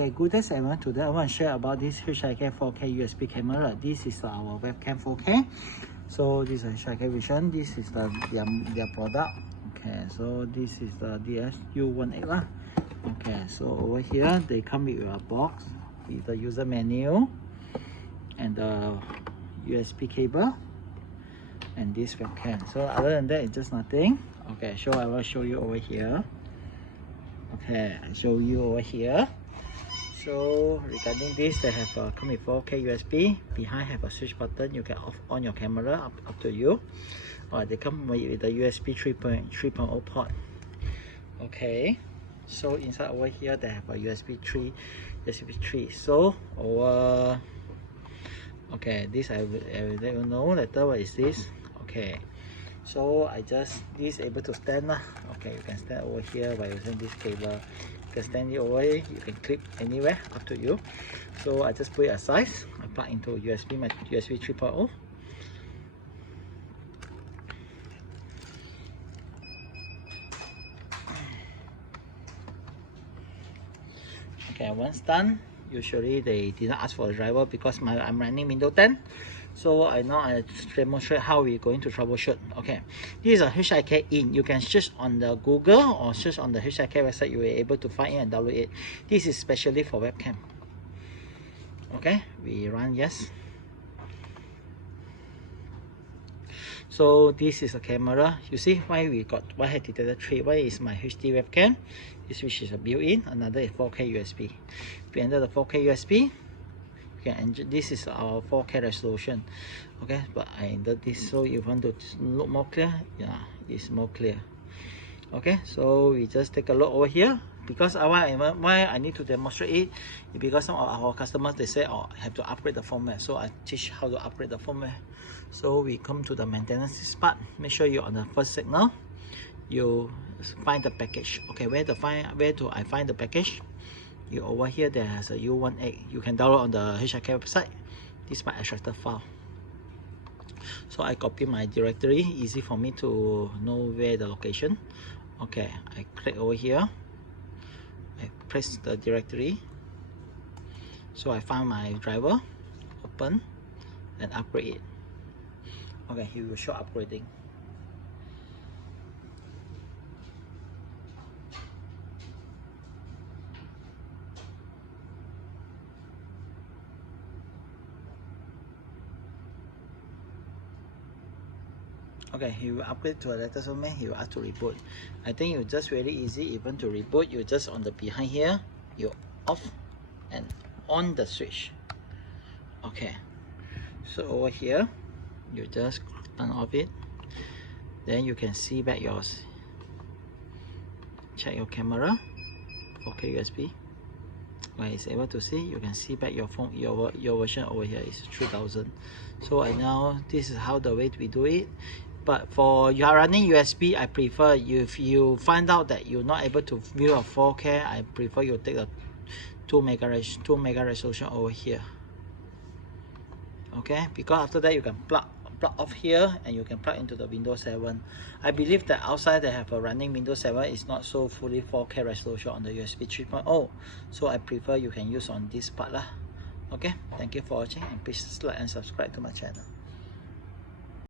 Okay, good day everyone. Today I want to share about this HIK 4K USB camera. This is our webcam 4K. So this is HIK Vision. This is their product. Okay, so this is the DS-U18 lah. Okay, so over here they come with a box with the user menu and the USB cable and this webcam. So other than that, it's just nothing. Okay, so I will show you over here. Okay, I show you over here. So regarding this, they have come with 4K USB. Behind have a switch button. You can off on your camera, up to you. Or they come with the USB 3.0 port. Okay, so inside over here they have a USB 3. So over, okay, this I will let you know later what is this. Okay, so I just this able to stand lah. Okay, you can stand over here by using this cable. You can stand it away, you can clip anywhere, up to you. So I just put it aside. I plug into my USB 3.0. Okay, once done, usually they did not ask for a driver because I'm running Windows 10. So I demonstrate how we're going to troubleshoot. Okay, this is a HIK IN. You can search on the Google or search on the HIK website. You will be able to find it and download it. This is specially for webcam. Okay, we run yes. So this is a camera. You see why we got whitehead detector 3. One is my HD webcam. This which is a built-in. Another is 4K USB. If you enter the 4K USB. Okay, and this is our 4K resolution. Okay, but I entered this, so if you want to look more clear, yeah, it's more clear. Okay, so we just take a look over here. Because why I need to demonstrate it, because some of our customers they say, oh, I have to upgrade the firmware. So I teach how to upgrade the firmware. So we come to the maintenance part. Make sure you're on the first signal. You find the package. Okay, where do I find the package? You over here there has a U18. You can download on the HIK website. This is my extracted file. So I copy my directory, easy for me to know where the location. Okay, I click over here. I press the directory. So I find my driver, open, and upgrade it. Okay, he will show upgrading. Okay, he will upgrade to a latest firmware. He will ask to reboot. I think it's just very easy even to reboot. You just on the behind here, you off and on the switch. Okay, so over here, you just turn off it. Then you can see back yours. Check your camera. 4K USB. When it's able to see, you can see back your phone. Your version over here is 3000. So I know this is how the way we do it. But for you are running USB, I prefer if you find out that you're not able to view a 4K, I prefer you take a 2 mega resolution over here. Okay, because after that you can plug off here and you can plug into the Windows 7. I believe that outside they have a running Windows 7 is not so fully 4K resolution on the USB 3.0. So I prefer you can use on this part lah. Okay, thank you for watching and please like and subscribe to my channel.